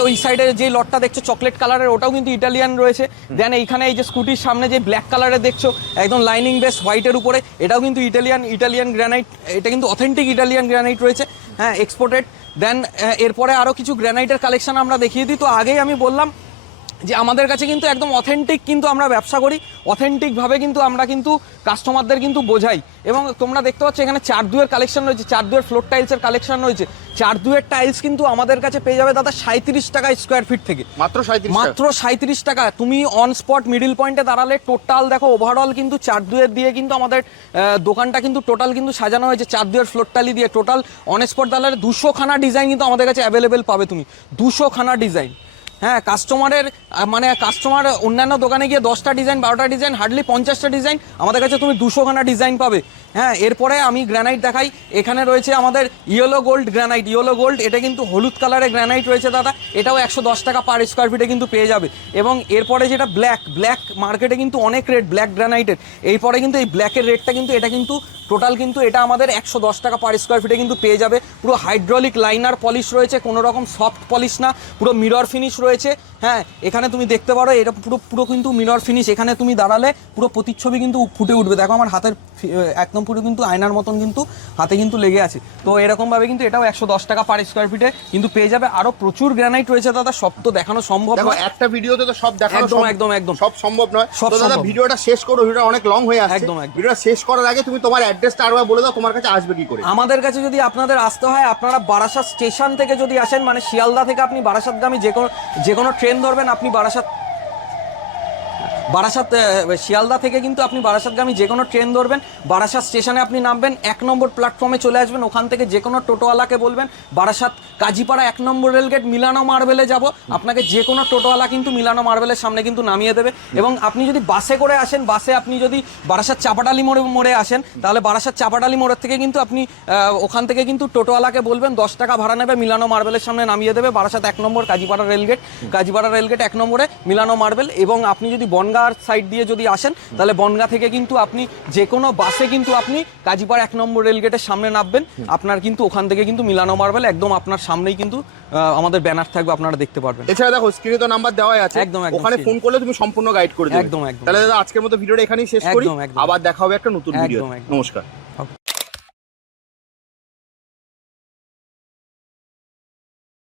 ওই সাইডে যে লটটা দেখছো চকলেট কালারের, ওটাও কিন্তু ইটালিয়ান রয়েছে। দেন এইখানে এই যে স্কুটির সামনে যে ব্ল্যাক কালারের দেখছো একদম লাইনিং বেস হোয়াইটের উপরে, এটাও কিন্তু ইটালিয়ান গ্রানাইট। এটা কিন্তু অথেন্টিক ইটালিয়ান গ্রানাইট রয়েছে, হ্যাঁ, এক্সপোর্টেড। দেন এরপরে আরও কিছু গ্রানাইটের কালেকশন আমরা দেখিয়ে দিই। তো আগেই আমি বললাম যে আমাদের কাছে কিন্তু একদম অথেন্টিক কিন্তু আমরা ব্যবসা করি, অথেন্টিকভাবে কিন্তু আমরা কিন্তু কাস্টমারদের কিন্তু বোঝাই। এবং তোমরা দেখতে পাচ্ছ এখানে 4-2-এর কালেকশন রয়েছে, 4-2-এর ফ্লোর টাইলসের কালেকশন রয়েছে। 4-2-এর টাইলস কিন্তু আমাদের কাছে পেয়ে যাবে দাদা 37 টাকা স্কোয়ার ফিট থেকে, মাত্র 37 টাকা। তুমি অন স্পট মিডিল পয়েন্টে দাঁড়ালে টোটাল দেখো ওভারঅল কিন্তু 4-2-এর দিয়ে কিন্তু আমাদের দোকানটা কিন্তু টোটাল কিন্তু সাজানো হয়েছে 4-2-এর ফ্লোর টাইল দিয়ে। টোটাল অন স্পট দাঁড়ালে 200 খানা ডিজাইন কিন্তু আমাদের কাছে অ্যাভেলেবেল পাবে তুমি, 200 খানা ডিজাইন। হ্যাঁ, কাস্টমার অন্যান্য দোকানে গিয়ে 10টা ডিজাইন 12টা ডিজাইন হার্ডলি 50টা ডিজাইন, আমাদের কাছে তুমি 200 খানা ডিজাইন পাবে। হ্যাঁ, এরপরে আমি গ্রানাইট দেখাই। এখানে রয়েছে আমাদের yellow gold granite, yellow gold, এটা কিন্তু হলুদ কালারের গ্রানাইট রয়েছে দাদা, এটাও 110 টাকা পার স্কোয়ার ফিটে কিন্তু পেয়ে যাবে। এবং এরপরে যেটা ব্ল্যাক মার্কেটে কিন্তু অনেক রেট ব্ল্যাক গ্রানাইটের, এরপরে কিন্তু এই ব্ল্যাকের রেটটা কিন্তু এটা কিন্তু টোটাল কিন্তু এটা আমাদের 110 টাকা পার স্কোয়ার ফিটে কিন্তু পেয়ে যাবে। পুরো হাইড্রোলিক লাইনার পলিশ রয়েছে, কোনো রকম সফট পলিশ না, পুরো মিরর ফিনিশ রয়েছে। হ্যাঁ, এখানে তুমি দেখতে পারো এটা পুরো কিন্তু মিরর ফিনিশ, এখানে তুমি দাঁড়ালে পুরো প্রতিচ্ছবি কিন্তু ফুটে উঠবে। দেখো আমার হাতের একদম পুরো কিন্তু আয়নার মতন কিন্তু হাতে কিন্তু লেগে আছে। তো এরকমভাবে কিন্তু এটাও 110 টাকা পার স্কোয়ার ফিটে কিন্তু পেয়ে যাবে। আরও প্রচুর গ্রানাইট রয়েছে দাদা, সব তো দেখানো সম্ভব দেখো নয়। একটা ভিডিওতে তো সব দেখানো একদম সব সম্ভব নয়। সব তো দাদা সম্ভব। ভিডিওটা শেষ করো, ভিডিওটা অনেক লং হয়ে আসছে। একদম। ভিডিওটা শেষ করার আগে তুমি তোমার অ্যাড্রেসটা আরেকবার বলে দাও, তোমার কাছে আসবে কি করে? আমাদের কাছে যদি আপনাদের আসতে হয়, আপনারা বারাসাত স্টেশন থেকে যদি আসেন, মানে শিয়ালদা থেকে আপনি বারাসাতগামী যে কোনো ট্রেন ধরবেন, আপনি বারাসাত শিয়ালদা থেকে কিন্তু আপনি বারাসাতগামী যে কোনো ট্রেন ধরবেন, বারাসাত স্টেশনে আপনি নামবেন, 1 নম্বর প্ল্যাটফর্মে চলে আসবেন। ওখান থেকে যে কোনো টোটোওয়ালাকে বলবেন বারাসাত কাজীপাড়া 1 নম্বর রেলগেট মিলানো মার্বেলে যাব, আপনাকে যে কোনো টোটোওয়ালা কিন্তু মিলানো মার্বেলের সামনে কিন্তু নামিয়ে দেবে। এবং আপনি যদি বাসে করে আসেন, বাসে আপনি যদি বারাসাত চাপাটালি মোড়ে আসেন, তাহলে বারাসাত চাপাটালি মোড়ের থেকে কিন্তু আপনি ওখান থেকে কিন্তু টোটোওয়ালাকে বলবেন 10 টাকা ভাড়া নেবে, মিলানো মার্বেলের সামনে নামিয়ে দেবে। বারাসাত 1 নম্বর কাজীপাড়া রেলগেট 1 নম্বরে মিলানো মার্বেল। এবং আপনি যদি বনগাঁ সাইড দিয়ে যদি আসেন, তাহলে বনগাঁ থেকে কিন্তু আপনি যে কোনো বাসে কিন্তু আপনি কাজীপাড়া 1 নম্বর রেলগেটের সামনে নামবেন, আপনার কিন্তু ওখান থেকে কিন্তু মিলানো মার্বেল একদম আপনার সামনেই কিন্তু আমাদের ব্যানার থাকবে, আপনারা দেখতে পারবেন। এছাড়া দেখো স্ক্রিনে তো নাম্বার দেওয়াই আছে, একদম, ওখানে ফোন করলে তুমি সম্পূর্ণ গাইড করে দেবে। একদম। তাহলে দাদা আজকের মতো ভিডিওটা এখানেই শেষ করি, একদম। আবার দেখা হবে একটা নতুন ভিডিও। একদম। নমস্কার।